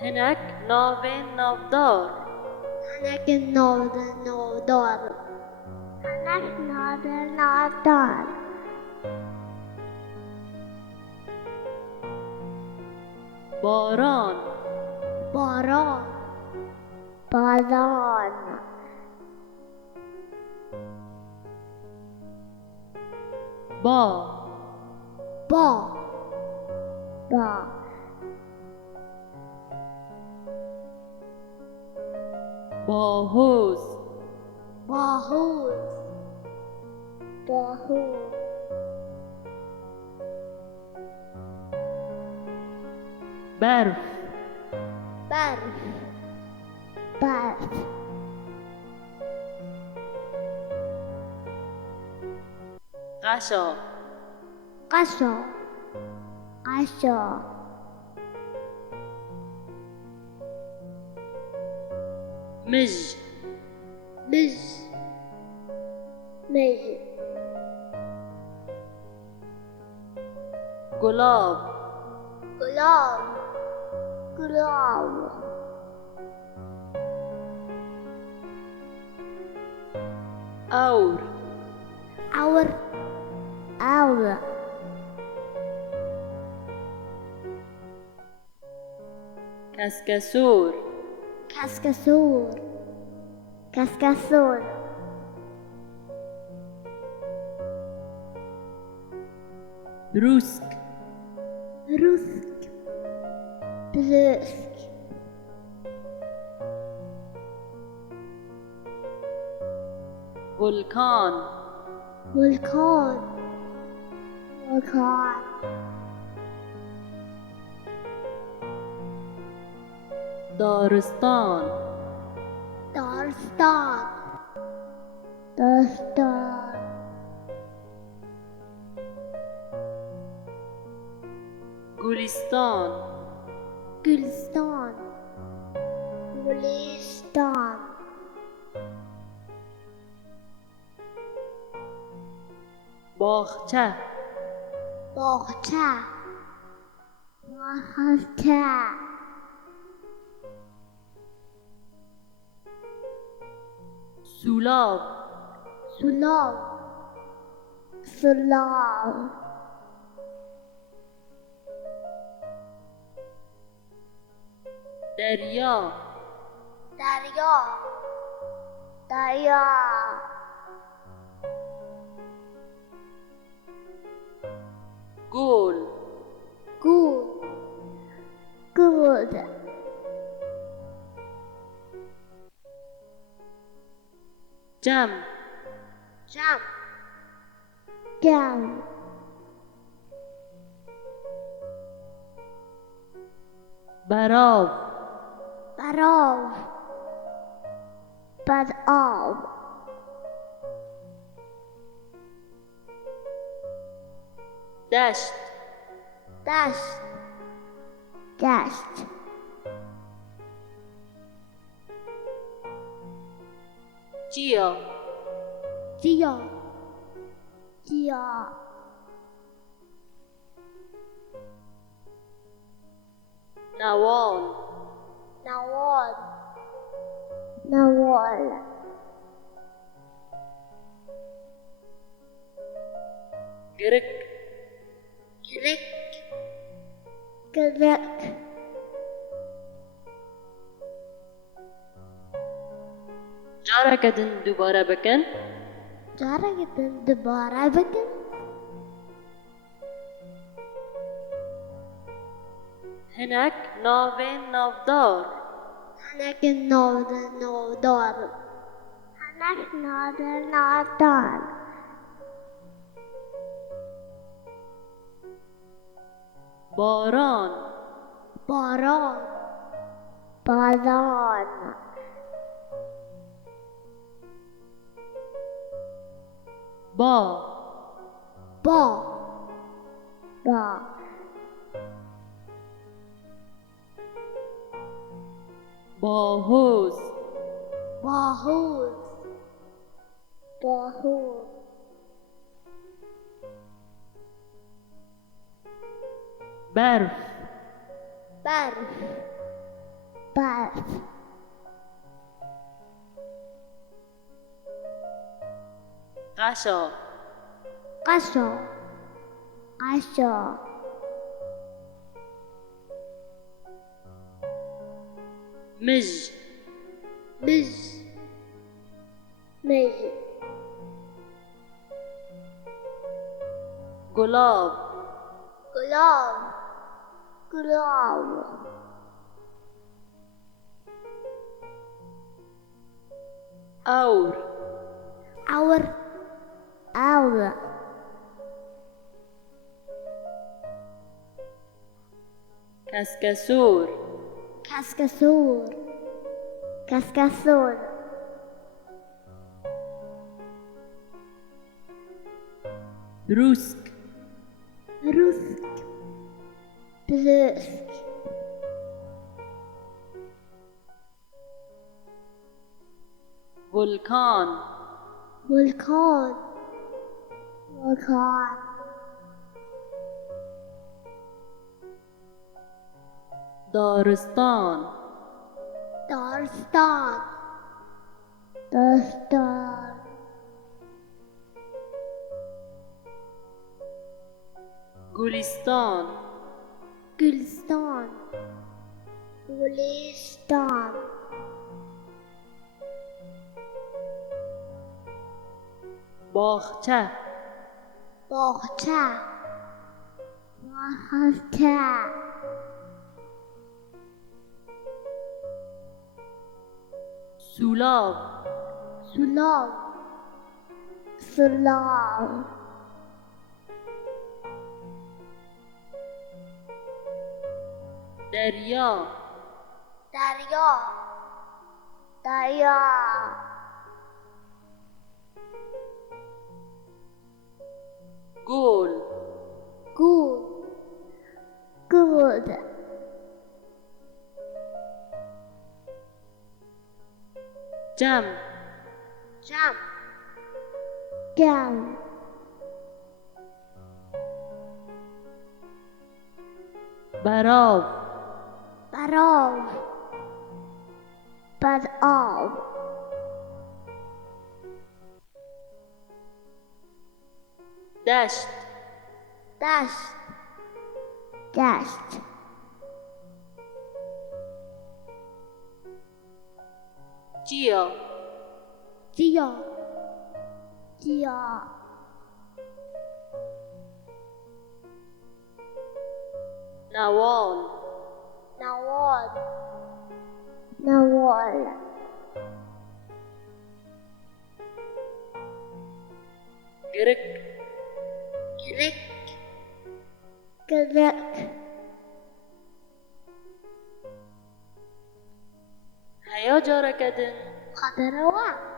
هناك نافين نافدار. هناك نافدار. هناك نافدار. باران. باران. باران. با. با. با. باهوز. باهوز. باهوز. برف. برف. برف. قشا. قشا. قشا. مج. مج. مج. گلاب. گلاب. گلاب. اور. اور. اور. کسکسور. کسکسور. کسکسور. بروسک. بروسک. بروسک. ولکان. ولکان. ولکان. دارستان. دارستان. دارستان. گلستان. گلستان. گلستان. باغچه. باغچه. باغچه. سولاب. سولاب. سولاب. دریا. دریا. دریا. گل. گل. گل. جم. جم. جم. براو. براو. براو. دشت. دشت. دشت. جیا. جیا. جیا. نوال. نوال. نوال. گرک. گرک. گرک. جارا کدن دوباره بکن. جارا کدن دوباره بکن. هناك نافين نافدار. هناك نافدار. هناك نافدار. باران. باران. باران. با. با. با. باهوز. باهوز. باهوز. برف. برف. برف قشا قشا قشا مج مج مج گلاب گلاب گلاب اور اور اور کسکسور کسکسور کسکسور روسک روسک بروسک ولکان ولکان ولکان دارستان دارستان دارستان گلستان گلستان گلستان باغچه باغچه باغچه سولاب سلام سلام دریا دریا دریا گل گول گود جم جم گم براو براو برآب دشت دشت دشت جیا جیا جیا نوال نوال نوال گرک گرک گرک هیا جارکدن خضروات